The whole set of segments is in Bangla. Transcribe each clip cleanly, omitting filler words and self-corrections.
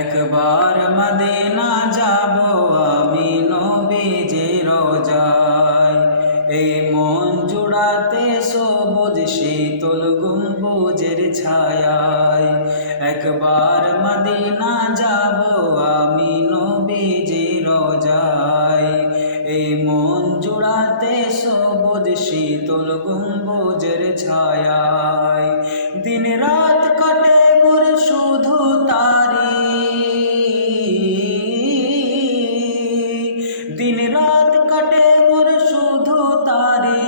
একবার মদিনা যাব আমি নবীজির রোজায়, এই মন জুড়াতে সবুজ শীতল গম্বুজের ছায়ায়। একবার মদিনা যাব আমি নবীজির রোজায়, এই মন জুড়াতে সবুজ শীতল গম্বুজের ছায়ায়। দিন রাত কাটে মোর শুধু তারি, দিন রাত কাটে মোর শুধু তারি,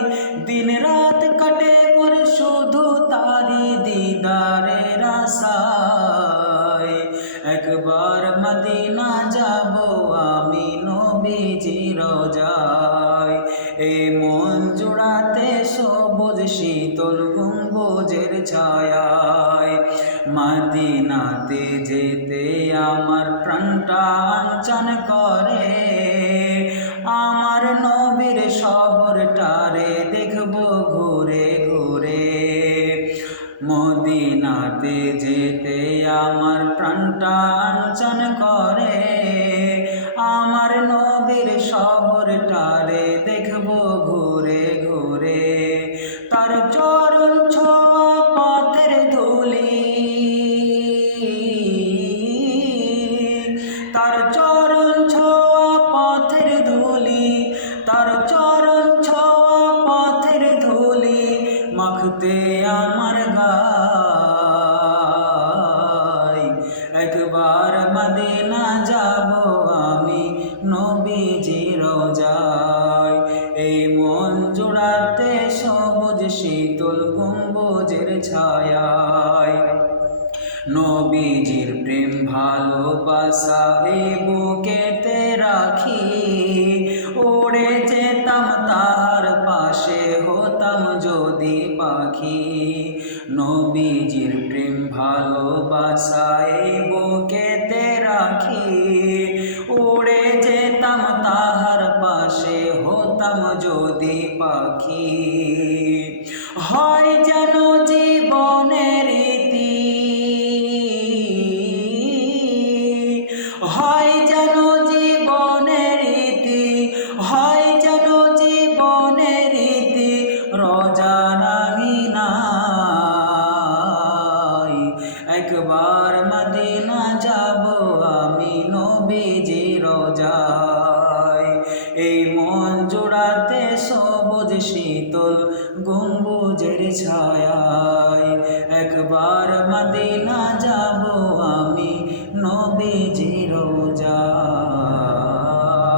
দিন রাত কাটে মোর শুধু তারি দিদারের আশায়। একবার মদিনা যাব আমি নবীজির রোজায়, এই মন জুড়াতে সবুজ শীতল গম্বুজের ছায়ায়। মদিনাতে যেতে আমার প্রাণটা আনচান করে, আমার নবীর শহরটারে দেখব ঘুরে ঘুরে। মদিনাতে যেতে আমার প্রাণটা আনচান করে, আমার নবীর শহরটারে দেখব ঘুরে ঘুরে। তার চরণ ছোঁয়া পথের ধুলি, তার চরণ ছোঁয়া পথের ধুলি, তার চরণ ছোঁয়া পথের ধুলি মাখতে আমার গায়। একবার মদিনা যাব আমি নবীজির রোজায়, এই মন জুড়াতে সবুজ শীতল গম্বুজের ছায়ায়। নবীজির প্রেম ভালোবাসা এই বুকেতে রাখি, উড়ে যেতাম তাহার পাশে হতাম যদি পাখি। নবীজির প্রেম ভালোবাসা এই বুকেতে রাখি, উড়ে যেতাম তাহার পাশে হতাম যদি পাখি। হয় যেন জীবনের রীতি, হয় যেন জীবনের রীতি, হয় যেন জীবনের রীতি রোজার আঙিনায়। একবার মদিনা যাব আমি নবীজির রোজায়, এই মন জুড়াতে সবুজ শীতল গম্বুজের ছায়ায়। একবার মদিনা যাব আমি নবীজির রোজায়।